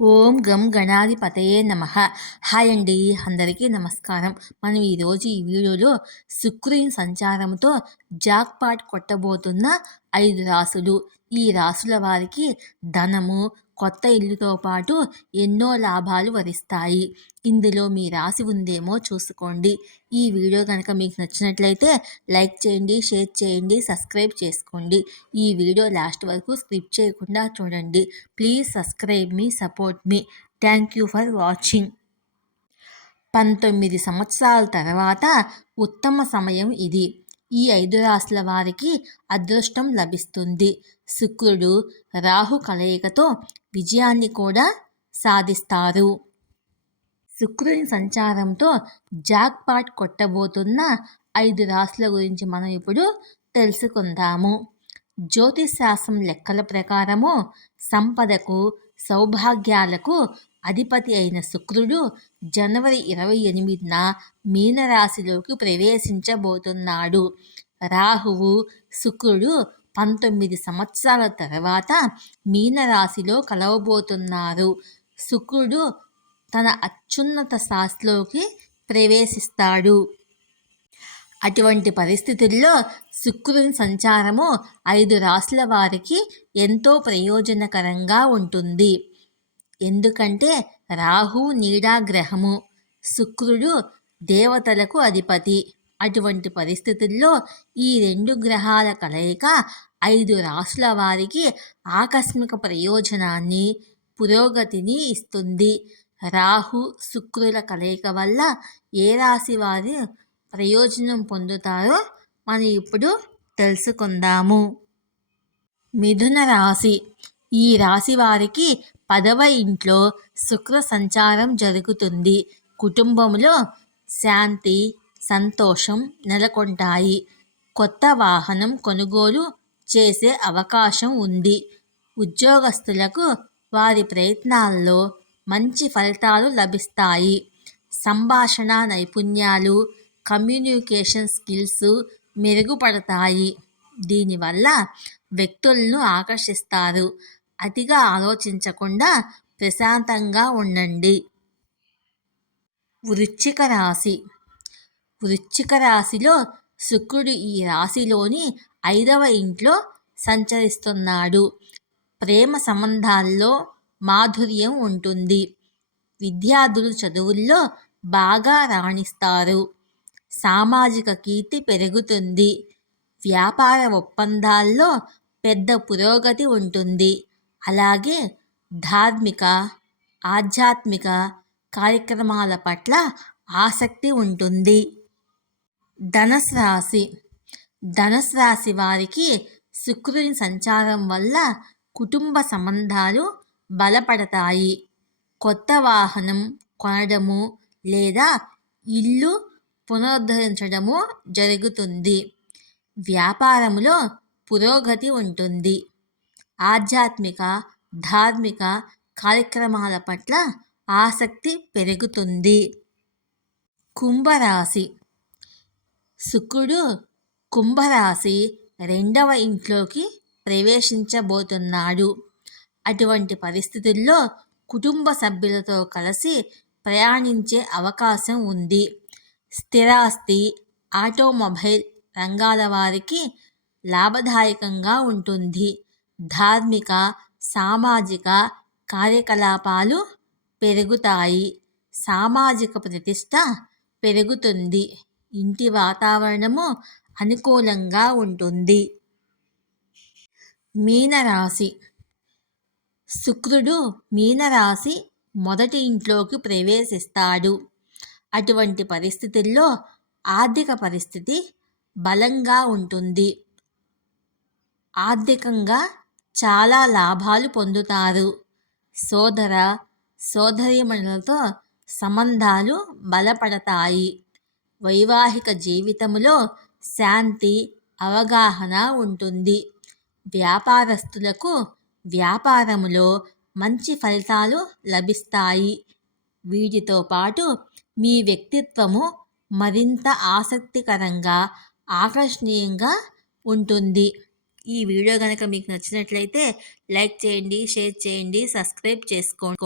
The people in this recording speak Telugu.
ఓం గం గణాధిపతయే నమ. హాయ్ అండి అందరికీ నమస్కారం. మనం ఈరోజు ఈ వీడియోలో శుక్రుని సంచారంతో జాక్పాట్ కొట్టబోతున్న ఐదు రాసులు. ఈ రాసుల వారికి ధనము కొత్త ఇల్లుతో పాటు ఎన్నో లాభాలు వరిస్తాయి. ఇందులో మీ రాసి ఉందేమో చూసుకోండి. ఈ వీడియో కనుక మీకు నచ్చినట్లయితే లైక్ చేయండి షేర్ చేయండి సబ్స్క్రైబ్ చేసుకోండి. ఈ వీడియో లాస్ట్ వరకు స్క్రిప్ చేయకుండా చూడండి. ప్లీజ్ సబ్స్క్రైబ్ మీ support me. Thank you for watching. పంతొమ్మిది సంవత్సరాల తర్వాత ఉత్తమ సమయం ఇది. ఈ ఐదు రాశుల వారికి అదృష్టం లభిస్తుంది. శుక్రుడు రాహు కలయికతో విజయాన్ని కూడా సాధిస్తారు. శుక్రుని సంచారంతో జాక్పాట్ కొట్టబోతున్న ఐదు రాశుల గురించి మనం ఇప్పుడు తెలుసుకుందాము. జ్యోతిష్ శాస్త్రం లెక్కల ప్రకారము సంపదకు సౌభాగ్యాలకు అధిపతి అయిన శుక్రుడు జనవరి ఇరవై ఎనిమిదిన మీనరాశిలోకి ప్రవేశించబోతున్నాడు. రాహువు శుక్రుడు పంతొమ్మిది సంవత్సరాల తర్వాత మీనరాశిలో కలవబోతున్నారు. శుక్రుడు తన అత్యున్నత శాస్త్రలోకి ప్రవేశిస్తాడు. అటువంటి పరిస్థితుల్లో శుక్రుని సంచారము ఐదు రాశుల వారికి ఎంతో ప్రయోజనకరంగా ఉంటుంది. ఎందుకంటే రాహు నీడాగ్రహము. శుక్రుడు దేవతలకు అధిపతి. అటువంటి పరిస్థితుల్లో ఈ రెండు గ్రహాల కలయిక ఐదు రాసుల వారికి ఆకస్మిక ప్రయోజనాన్ని పురోగతిని ఇస్తుంది. రాహు శుక్రుల కలయిక వల్ల ఏ రాశి వారి ప్రయోజనం పొందుతారో మనం ఇప్పుడు తెలుసుకుందాము. మిథున రాశి. ఈ రాశి వారికి పదవ ఇంట్లో శుక్ర సంచారం జరుగుతుంది. కుటుంబంలో శాంతి సంతోషం నెలకొంటాయి. కొత్త వాహనం కొనుగోలు చేసే అవకాశం ఉంది. ఉద్యోగస్తులకు వారి ప్రయత్నాల్లో మంచి ఫలితాలు లభిస్తాయి. సంభాషణ నైపుణ్యాలు కమ్యూనికేషన్ స్కిల్స్ మెరుగుపడతాయి. దీనివల్ల వ్యక్తులను ఆకర్షిస్తారు. అతిగా ఆలోచించకుండా ప్రశాంతంగా ఉండండి. వృశ్చిక రాశి. వృశ్చిక రాశిలో శుక్రుడు ఈ రాశిలోని ఐదవ ఇంట్లో సంచరిస్తున్నాడు. ప్రేమ సంబంధాల్లో మాధుర్యం ఉంటుంది. విద్యార్థులు చదువుల్లో బాగా రాణిస్తారు. సామాజిక కీర్తి పెరుగుతుంది. వ్యాపార ఒప్పందాల్లో పెద్ద పురోగతి ఉంటుంది. అలాగే ధార్మిక ఆధ్యాత్మిక కార్యక్రమాల పట్ల ఆసక్తి ఉంటుంది. ధనస్ రాశి. ధనస్ రాశి వారికి శుక్రుని సంచారం వల్ల కుటుంబ సంబంధాలు బలపడతాయి. కొత్త వాహనం కొనడము లేదా ఇల్లు పునరుద్ధరించడము జరుగుతుంది. వ్యాపారంలో పురోగతి ఉంటుంది. ఆధ్యాత్మిక ధార్మిక కార్యక్రమాల పట్ల ఆసక్తి పెరుగుతుంది. కుంభరాశి. శుక్రుడు కుంభరాశి రెండవ ఇంట్లోకి ప్రవేశించబోతున్నాడు. అటువంటి పరిస్థితుల్లో కుటుంబ సభ్యులతో కలిసి ప్రయాణించే అవకాశం ఉంది. స్థిరాస్తి ఆటోమొబైల్ రంగాల వారికి లాభదాయకంగా ఉంటుంది. ధార్మిక సామాజిక కార్యకలాపాలు పెరుగుతాయి. సామాజిక ప్రతిష్ట పెరుగుతుంది. ఇంటి వాతావరణము అనుకూలంగా ఉంటుంది. మీనరాశి శుక్రుడు మీనరాశి మొదటి ఇంట్లోకి ప్రవేశిస్తాడు. అటువంటి పరిస్థితుల్లో ఆర్థిక పరిస్థితి బలంగా ఉంటుంది. ఆర్థికంగా చాలా లాభాలు పొందుతారు. సోదర సోదరీమణులతో సంబంధాలు బలపడతాయి. వైవాహిక జీవితంలో శాంతి అవగాహన ఉంటుంది. వ్యాపారస్తులకు వ్యాపారములో మంచి ఫలితాలు లభిస్తాయి. వీటితో పాటు మీ వ్యక్తిత్వము మరింత ఆసక్తికరంగా ఆకర్షణీయంగా ఉంటుంది. ఈ వీడియో కనుక మీకు నచ్చినట్లయితే లైక్ చేయండి షేర్ చేయండి సబ్స్క్రైబ్ చేసుకోండి.